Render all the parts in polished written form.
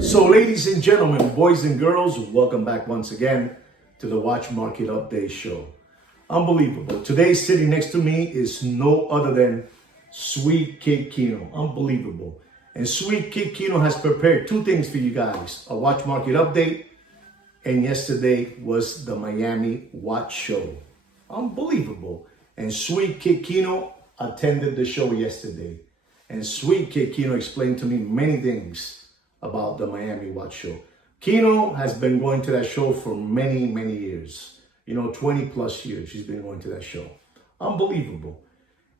So ladies and gentlemen, boys and girls, welcome back once again to the Watch Market Update Show. Unbelievable. Today sitting next to me is no other than Sweet Kid Kino. Unbelievable. And Sweet Kid Kino has prepared two things for you guys. A Watch Market Update, and yesterday was the Miami Watch Show. Unbelievable. And Sweet Kid Kino attended the show yesterday. And Sweet Kid Kino explained to me many things about the Miami Watch Show. Kino has been going to that show for many, many years. 20 plus years she's been going to that show. Unbelievable.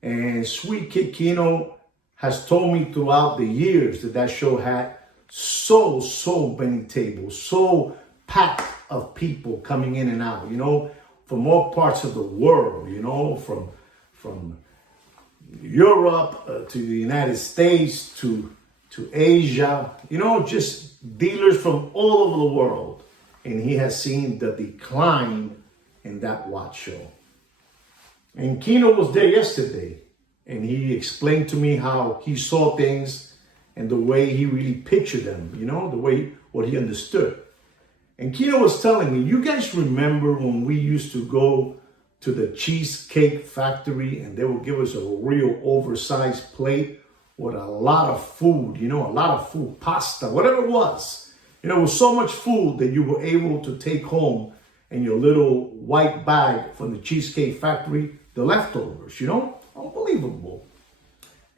And Sweet Kid Kino has told me throughout the years that show had so many tables, so packed of people coming in and out, from all parts of the world, from Europe to the United States to Asia, just dealers from all over the world. And he has seen the decline in that watch show. And Kino was there yesterday, and he explained to me how he saw things and the way he really pictured them, the way what he understood. And Kino was telling me, you guys remember when we used to go to the Cheesecake Factory and they would give us a real oversized plate with a lot of food, pasta, whatever it was. It was so much food that you were able to take home in your little white bag from the Cheesecake Factory, the leftovers, unbelievable.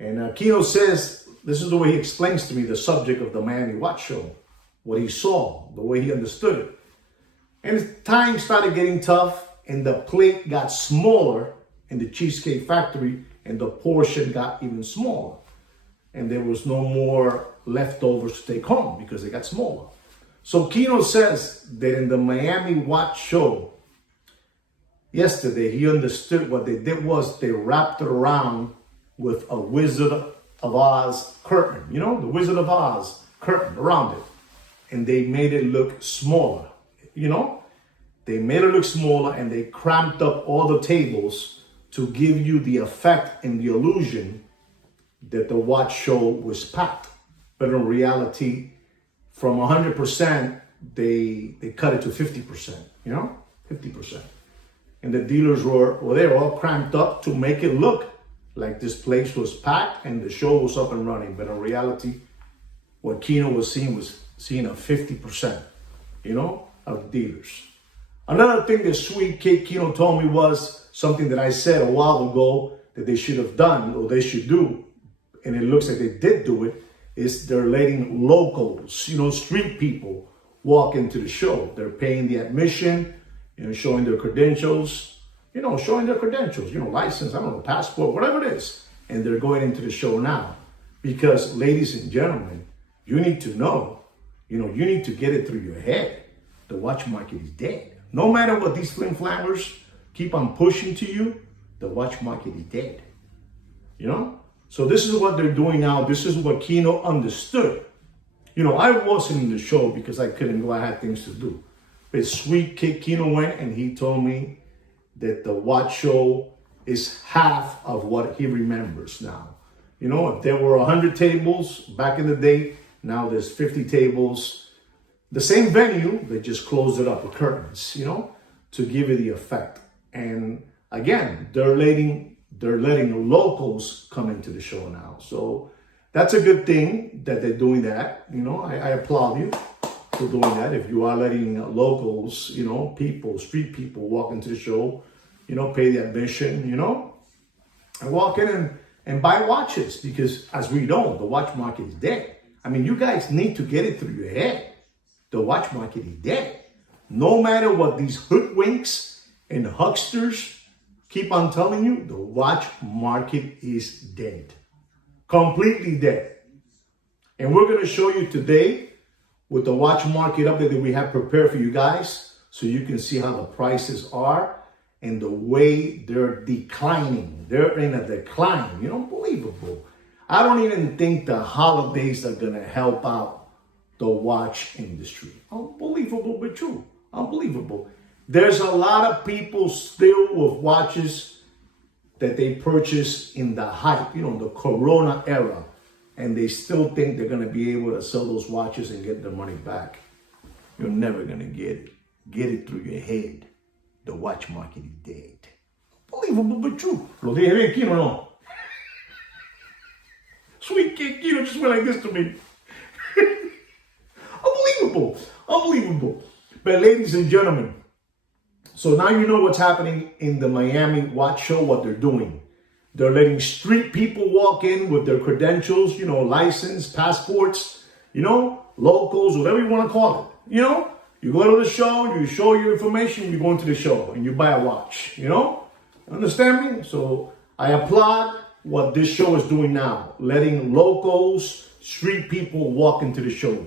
And Kino says, this is the way he explains to me the subject of the Miami Watch Show, what he saw, the way he understood it. And as time started getting tough and the plate got smaller in the Cheesecake Factory and the portion got even smaller. And there was no more leftovers to take home because they got smaller. So Kino says that in the Miami Watch Show yesterday, he understood what they did was they wrapped it around with a Wizard of Oz curtain, the Wizard of Oz curtain around it. And they made it look smaller, They made it look smaller and they cramped up all the tables to give you the effect and the illusion that the watch show was packed. But in reality, from 100%, they cut it to 50%, 50%. And the dealers were they were all cramped up to make it look like this place was packed and the show was up and running. But in reality, what Kino was seeing a 50%, of dealers. Another thing that Sweet Kid Kino told me was something that I said a while ago that they should have done or they should do. And it looks like they did do it, is they're letting locals, street people walk into the show. They're paying the admission, showing their credentials, license, passport, whatever it is. And they're going into the show now. Because, ladies and gentlemen, you need to know, you need to get it through your head. The watch market is dead. No matter what these flim-flammers keep on pushing to you, the watch market is dead. So this is what they're doing now. This is what Kino understood. I wasn't in the show because I couldn't go. I had things to do. But Sweet Kid Kino went and he told me that the watch show is half of what he remembers now. If there were 100 tables back in the day, now there's 50 tables. The same venue, they just closed it up with curtains, to give it the effect. And again, they're letting locals come into the show now. So that's a good thing that they're doing that. I applaud you for doing that. If you are letting locals, people, street people walk into the show, pay the admission, and walk in and buy watches, because as we know, the watch market is dead. You guys need to get it through your head. The watch market is dead. No matter what these hoodwinks and hucksters keep on telling you, the watch market is dead. Completely dead. And we're going to show you today with the watch market update that we have prepared for you guys, so you can see how the prices are and the way they're declining. They're in a decline. Unbelievable. I don't even think the holidays are going to help out the watch industry. Unbelievable, but true. Unbelievable. There's a lot of people still with watches that they purchased in the hype, the Corona era. and they still think they're going to be able to sell those watches and get their money back. You're never going to get it. Get it through your head. The watch market is dead. Unbelievable, but true. Lo dije bien, Kino, no? Sweet kid Kino just went like this to me. Unbelievable. Unbelievable. But ladies and gentlemen, so now you know what's happening in the Miami Watch Show, what they're doing. They're letting street people walk in with their credentials, license, passports, locals, whatever you want to call it. You go to the show, you show your information, you go into the show and you buy a watch, Understand me? So I applaud what this show is doing now, letting locals, street people walk into the show.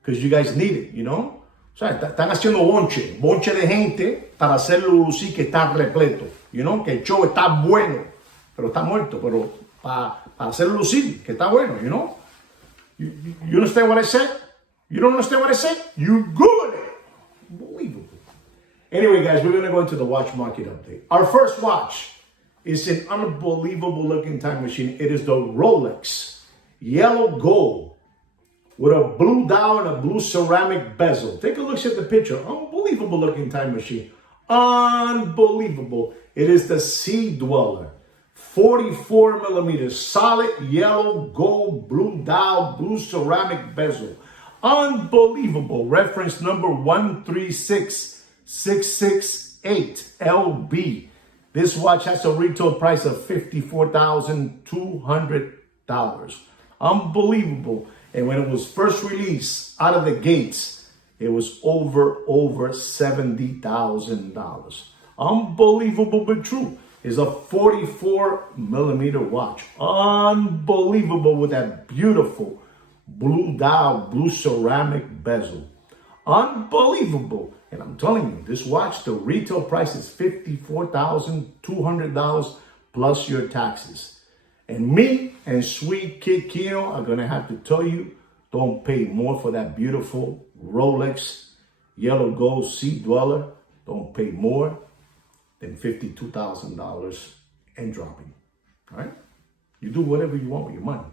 Because you guys need it, O sea, están haciendo bonche de gente para hacerlo lucir que está repleto, que el show está bueno, pero está muerto, pero para hacerlo lucir que está bueno, You understand what I said? You don't understand what I said? You Google it. Unbelievable. Anyway, guys, we're going to go into the watch market update. Our first watch is an unbelievable looking time machine. It is the Rolex Yellow Gold with a blue dial and a blue ceramic bezel. Take a look at the picture. Unbelievable looking time machine. Unbelievable. It is the Sea-Dweller. 44 millimeters. Solid yellow, gold, blue dial, blue ceramic bezel. Unbelievable. Reference number 136668 LB. This watch has a retail price of $54,200. Unbelievable. And when it was first released out of the gates, it was over $70,000. Unbelievable but true. It's a 44 millimeter watch. Unbelievable with that beautiful blue dial, blue ceramic bezel. Unbelievable. And I'm telling you, this watch, the retail price is $54,200 plus your taxes. And me and Sweet Kid Kino are going to have to tell you, don't pay more for that beautiful Rolex Yellow Gold Sea-Dweller. Don't pay more than $52,000 and dropping. All right? You do whatever you want with your money.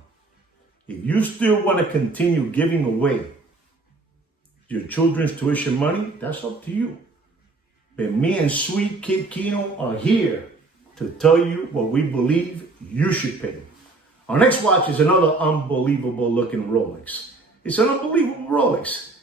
If you still want to continue giving away your children's tuition money, that's up to you. But me and Sweet Kid Kino are here to tell you what we believe you should pay. Our next watch is another unbelievable looking Rolex. It's an unbelievable Rolex.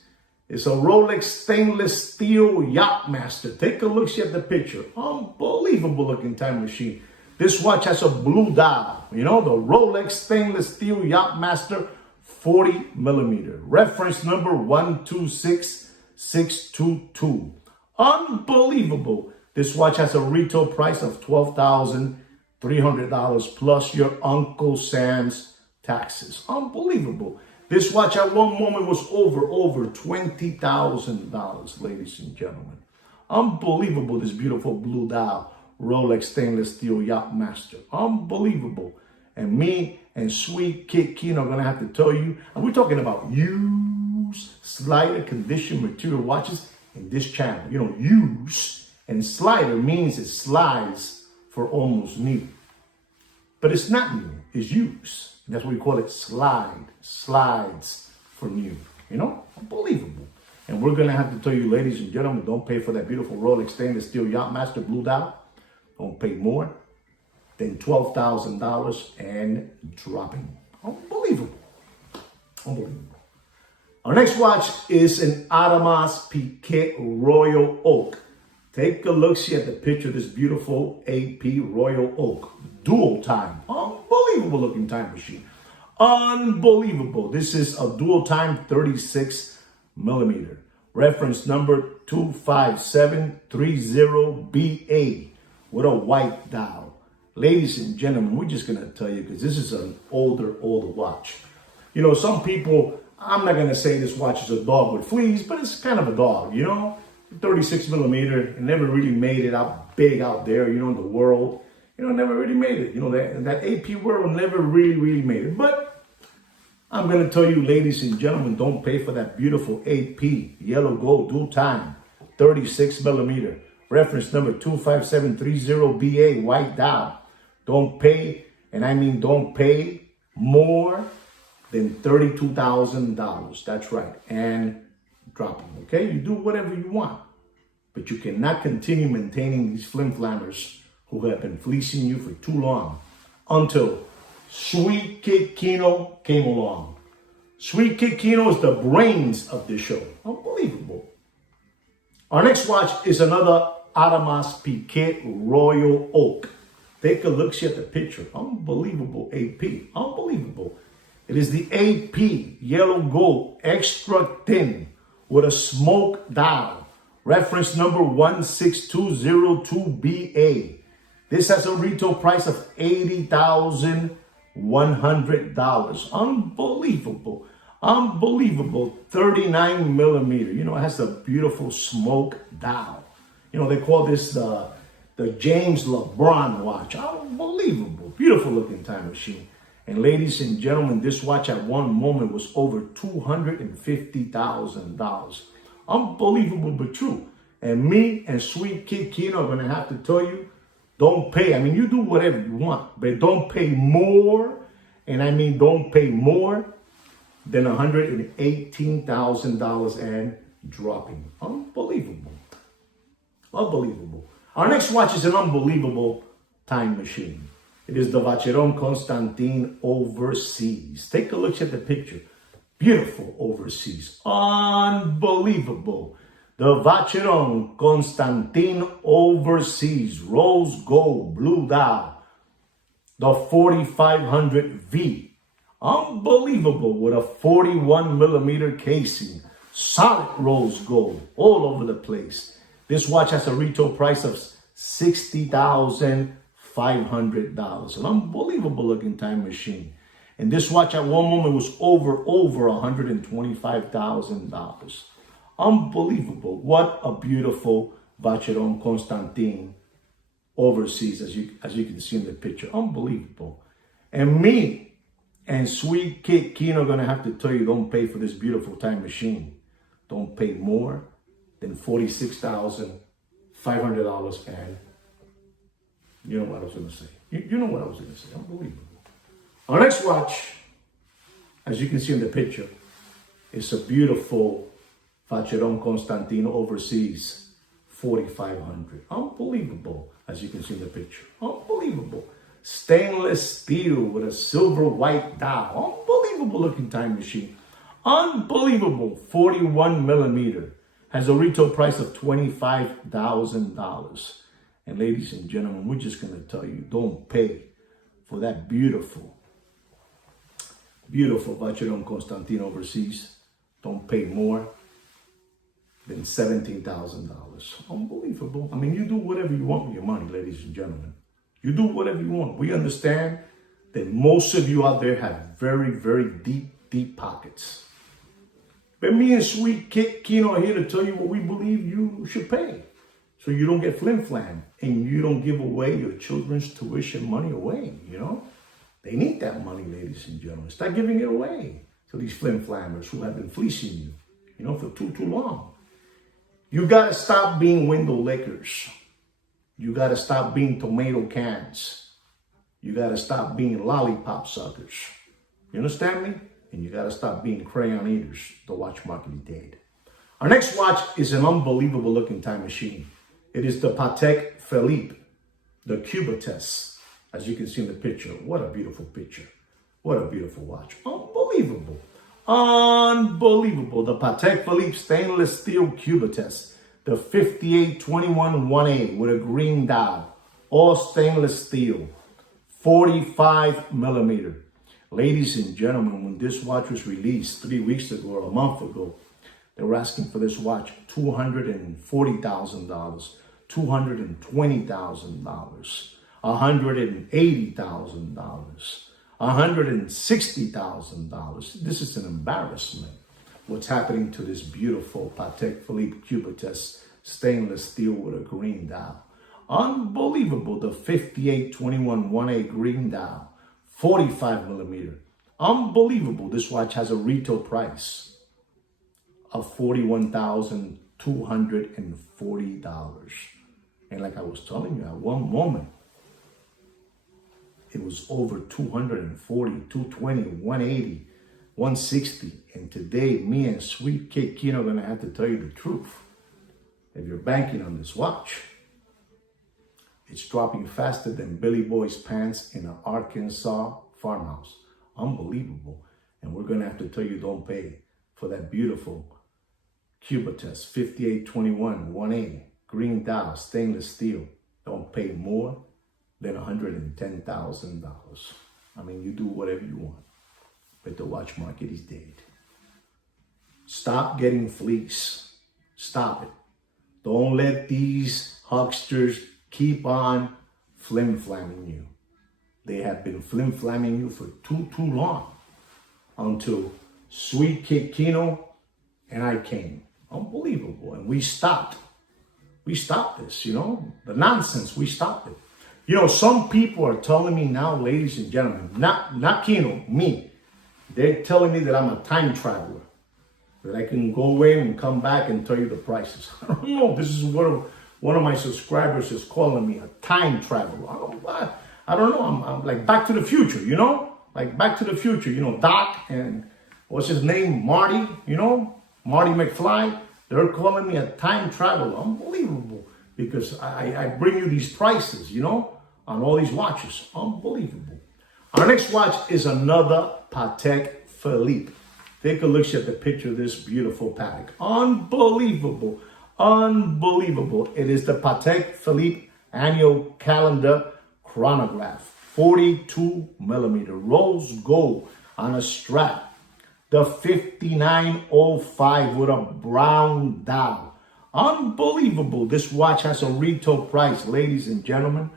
It's a Rolex stainless steel Yacht-Master. Take a look at the picture. Unbelievable looking time machine. This watch has a blue dial. The Rolex stainless steel Yacht-Master 40 millimeter. Reference number 126622. Unbelievable. This watch has a retail price of $12,300 plus your Uncle Sam's taxes. Unbelievable. This watch at one moment was over $20,000, ladies and gentlemen. Unbelievable, this beautiful blue dial Rolex stainless steel Yacht-Master. Unbelievable. And me and Sweet Kid Kino are going to have to tell you, and we're talking about used slider condition material watches in this channel. Used and slider means it slides for almost new. But it's not new, it's used. That's why we call it slides for new. Unbelievable. And we're going to have to tell you, ladies and gentlemen, don't pay for that beautiful Rolex stainless steel Yacht-Master blue dial. Don't pay more than $12,000 and dropping. Unbelievable. Unbelievable. Our next watch is an Audemars Piguet Royal Oak. Take a look, see at the picture of this beautiful AP Royal Oak. Dual time. Unbelievable looking time machine. Unbelievable. This is a dual time 36 millimeter. Reference number 25730BA with a white dial. Ladies and gentlemen, we're just going to tell you because this is an older watch. Some people, I'm not going to say this watch is a dog with fleas, but it's kind of a dog, 36 millimeter. It never really made it out big out there, in the world. Never really made it. That AP world never really made it. But I'm going to tell you, ladies and gentlemen, don't pay for that beautiful AP yellow gold dual time 36 millimeter. Reference number 25730BA white dial. Don't pay, and I mean don't pay more then $32,000. That's right. And dropping, okay? You do whatever you want. But you cannot continue maintaining these flim-flammers who have been fleecing you for too long until Sweet Kid Kino came along. Sweet Kid Kino is the brains of this show. Unbelievable. Our next watch is another Audemars Piguet Royal Oak. Take a look, see at the picture. Unbelievable AP. Unbelievable. It is the AP yellow gold extra thin with a smoke dial. Reference number 16202BA. This has a retail price of $80,100. Unbelievable. Unbelievable. 39 millimeter. You know, it has a beautiful smoke dial. You know, they call this the James LeBron watch. Unbelievable. Beautiful looking time machine. And ladies and gentlemen, this watch at one moment was over $250,000. Unbelievable but true. And me and Sweet Kid Kino are going to have to tell you, don't pay. I mean, you do whatever you want, but don't pay more. And I mean, don't pay more than $118,000 and dropping. Unbelievable. Unbelievable. Our next watch is an unbelievable time machine. It is the Vacheron Constantin Overseas. Take a look at the picture. Beautiful overseas. Unbelievable. The Vacheron Constantin Overseas. Rose gold, blue dial. The 4500V. Unbelievable with a 41 millimeter casing. Solid rose gold all over the place. This watch has a retail price of $60,500. An unbelievable looking time machine. And this watch at one moment was over $125,000. Unbelievable. What a beautiful Vacheron Constantin Overseas, as you can see in the picture. Unbelievable. And me and Sweet Kid Kino are going to have to tell you, don't pay for this beautiful time machine. Don't pay more than $46,500. And you know what I was going to say. You know what I was going to say. Unbelievable. Our next watch, as you can see in the picture, is a beautiful Vacheron Constantin Overseas 4500. Unbelievable, as you can see in the picture. Unbelievable. Stainless steel with a silver white dial. Unbelievable looking time machine. Unbelievable. 41 millimeter. Has a retail price of $25,000. And ladies and gentlemen, we're just going to tell you, don't pay for that beautiful Vacheron Constantin Overseas. Don't pay more than $17,000. Unbelievable. I mean, you do whatever you want with your money, ladies and gentlemen. You do whatever you want. We understand that most of you out there have very, very deep pockets. But me and Sweet Kid Kino are here to tell you what we believe you should pay. So you don't get flim-flam and you don't give away your children's tuition money away, you know? They need that money, ladies and gentlemen. Start giving it away to these flim-flammers who have been fleecing you, you know, for too long. You got to stop being window lickers. You got to stop being tomato cans. You got to stop being lollipop suckers. You understand me? And you got to stop being crayon eaters. The watch market is dead. Our next watch is an unbelievable looking time machine. It is the Patek Philippe, the Cubitus. As you can see in the picture, what a beautiful picture. What a beautiful watch. Unbelievable. Unbelievable. The Patek Philippe stainless steel Cubitus. The 5821-1A with a green dial. All stainless steel. 45 millimeter. Ladies and gentlemen, when this watch was released 3 weeks ago or a month ago, they were asking for this watch $240,000, $220,000, $180,000, $160,000. This is an embarrassment. What's happening to this beautiful Patek Philippe Cubitus stainless steel with a green dial? Unbelievable. The 5821-1A green dial, 45 millimeter. Unbelievable. This watch has a retail price of $41,240. And like I was telling you, at one moment, it was over 240, 220, 180. 160. And today, me and Sweet Kid Kino are going to have to tell you the truth. If you're banking on this watch, it's dropping faster than Billy Boy's pants in an Arkansas farmhouse. Unbelievable. And we're going to have to tell you, don't pay for that beautiful Cubitus 5821 1A green dial stainless steel. Don't pay more than $110,000. I mean, you do whatever you want, but the watch market is dead. Stop getting fleeced. Stop it. Don't let these hucksters keep on flim-flamming you. They have been flim-flamming you for too long, until Sweet Kid Kino and I came. Unbelievable. And we stopped. We stopped this, you know, the nonsense. We stopped it. You know, some people are telling me now, ladies and gentlemen, not Kino, me. They're telling me that I'm a time traveler, that I can go away and come back and tell you the prices. I don't know. This is what one of my subscribers is calling me, a time traveler. I don't know. I'm like Back to the Future, you know? Like Back to the Future, you know, Doc and what's his name? Marty, you know? Marty McFly. They're calling me a time traveler. Unbelievable. Because I bring you these prices, you know, on all these watches. Unbelievable. Our next watch is another Patek Philippe. Take a look at the picture of this beautiful Patek. Unbelievable. Unbelievable. It is the Patek Philippe annual calendar chronograph. 42 millimeter rose gold on a strap. The 5905 with a brown dial. Unbelievable. This watch has a retail price, ladies and gentlemen,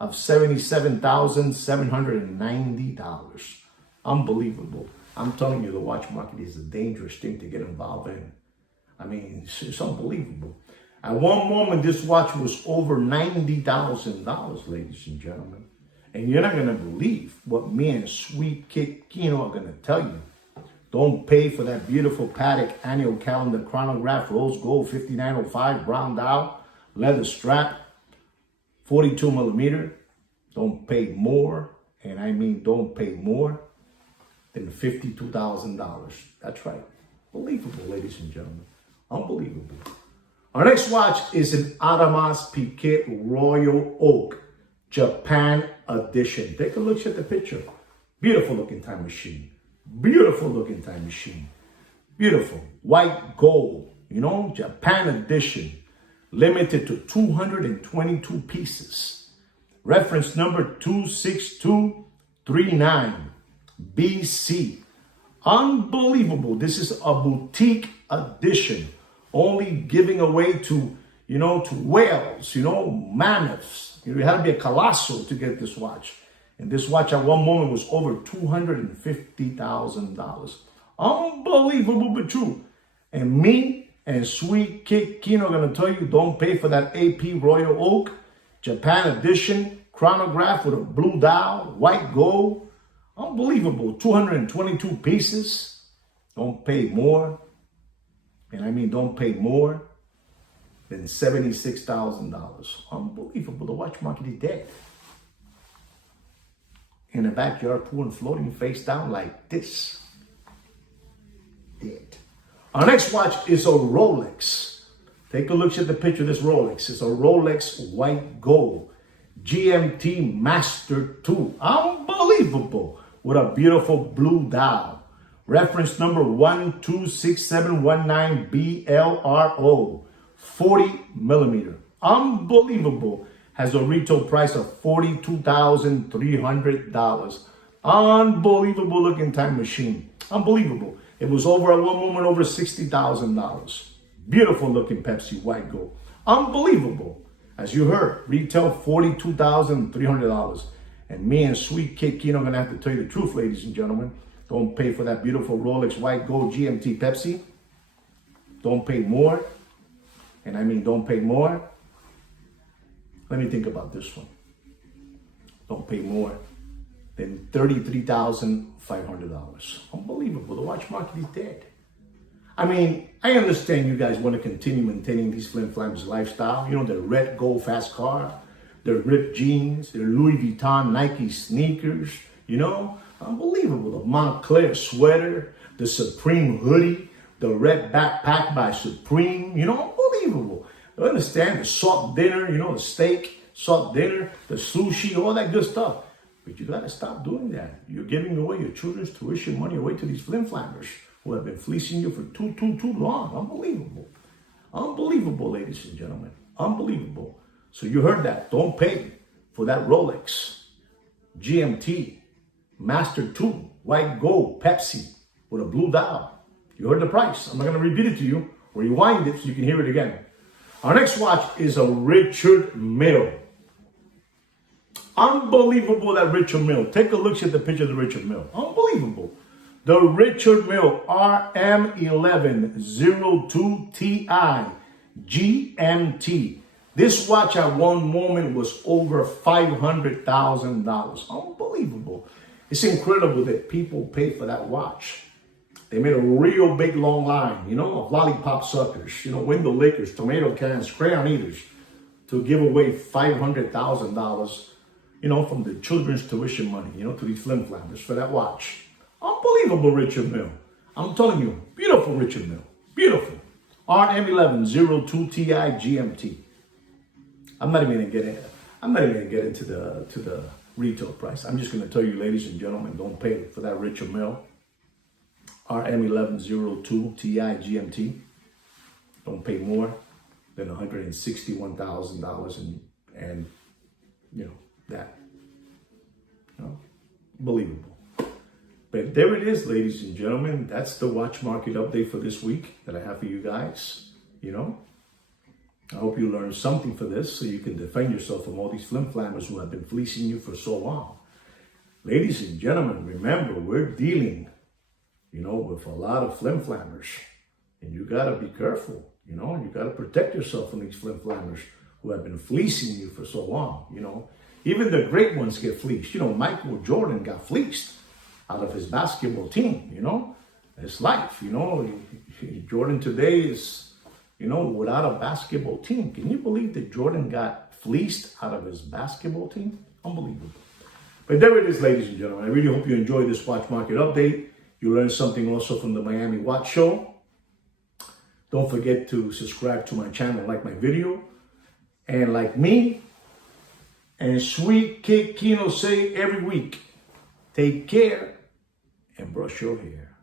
of $77,790. Unbelievable. I'm telling you, the watch market is a dangerous thing to get involved in. I mean, it's unbelievable. At one moment, this watch was over $90,000, ladies and gentlemen. And you're not going to believe what me and Sweet Kid Kino are going to tell you. Don't pay for that beautiful Patek annual calendar chronograph, rose gold, 5905, brown dial, leather strap, 42 millimeter. Don't pay more, and I mean don't pay more than $52,000. That's right. Unbelievable, ladies and gentlemen. Unbelievable. Our next watch is an Audemars Piguet Royal Oak Japan edition. Take a look at the picture. Beautiful looking time machine. Beautiful looking time machine. Beautiful. White gold. You know, Japan edition. Limited to 222 pieces. Reference number 26239 BC. Unbelievable. This is a boutique edition. Only giving away to, you know, to whales, you know, mammoths. You had to be a colossal to get this watch. And this watch at one moment was over $250,000. Unbelievable but true. And me and Sweet Kid Kino are going to tell you, don't pay for that AP Royal Oak Japan edition chronograph with a blue dial, white gold. Unbelievable. 222 pieces. Don't pay more. And I mean don't pay more than $76,000. Unbelievable. The watch market is dead. In the backyard, pool and floating face down like this. Dead. Our next watch is a Rolex. Take a look at the picture of this Rolex. It's a Rolex white gold GMT-Master 2. Unbelievable. With a beautiful blue dial. Reference number 126719BLRO. 40 millimeter. Unbelievable. Has a retail price of $42,300. Unbelievable looking time machine. Unbelievable. It was over at one moment over $60,000. Beautiful looking Pepsi white gold. Unbelievable. As you heard, retail $42,300. And me and Sweet Kid Kino are going to have to tell you the truth, ladies and gentlemen. Don't pay for that beautiful Rolex white gold GMT Pepsi. Don't pay more. And I mean don't pay more. Let me think about this one. Don't pay more than $33,500. Unbelievable. The watch market is dead. I mean, I understand you guys want to continue maintaining these flim-flams lifestyle. You know, their red gold fast car, their ripped jeans, their Louis Vuitton Nike sneakers, you know. Unbelievable. The Montclair sweater, the Supreme hoodie, the red backpack by Supreme, you know, unbelievable. I understand the salt dinner, you know, the steak, salt dinner, the sushi, all that good stuff. But you gotta stop doing that. You're giving away your children's tuition money away to these flim-flammers who have been fleecing you for too long. Unbelievable. Unbelievable, ladies and gentlemen. Unbelievable. So you heard that. Don't pay for that Rolex GMT-Master 2, white gold, Pepsi, with a blue dial. You heard the price. I'm not going to repeat it to you. Rewind it so you can hear it again. Our next watch is a Richard Mille. Unbelievable, that Richard Mille. Take a look at the picture of the Richard Mille. Unbelievable. The Richard Mille RM1102 Ti GMT. This watch at one moment was over $500,000. Unbelievable. It's incredible that people pay for that watch. They made a real big long line, you know, of lollipop suckers, you know, window lickers, tomato cans, crayon eaters, to give away $500,000, you know, from the children's tuition money, you know, to these flim-flammers for that watch. Unbelievable, Richard Mille. I'm telling you, beautiful Richard Mille. Beautiful. RM1102 Ti GMT. I'm not even gonna get into the retail price. I'm just gonna tell you, ladies and gentlemen, don't pay for that Richard Mille RM1102 Ti GMT. Don't pay more than $161,000 and you know that. You know, believable. But there it is, ladies and gentlemen. That's the watch market update for this week that I have for you guys. You know, I hope you learned something for this so you can defend yourself from all these flim-flammers who have been fleecing you for so long. Ladies and gentlemen, remember, we're dealing, you know, with a lot of flim-flammers. And you got to be careful, you know. You got to protect yourself from these flim-flammers who have been fleecing you for so long, you know. Even the great ones get fleeced. You know, Michael Jordan got fleeced out of his basketball team, you know. It's life, you know. Jordan today is, you know, without a basketball team. Can you believe that Jordan got fleeced out of his basketball team? Unbelievable. But there it is, ladies and gentlemen. I really hope you enjoyed this watch market update. You learned something also from the Miami Watch Show. Don't forget to subscribe to my channel, like my video. And like me and Sweet Kid Kino say every week, take care and brush your hair.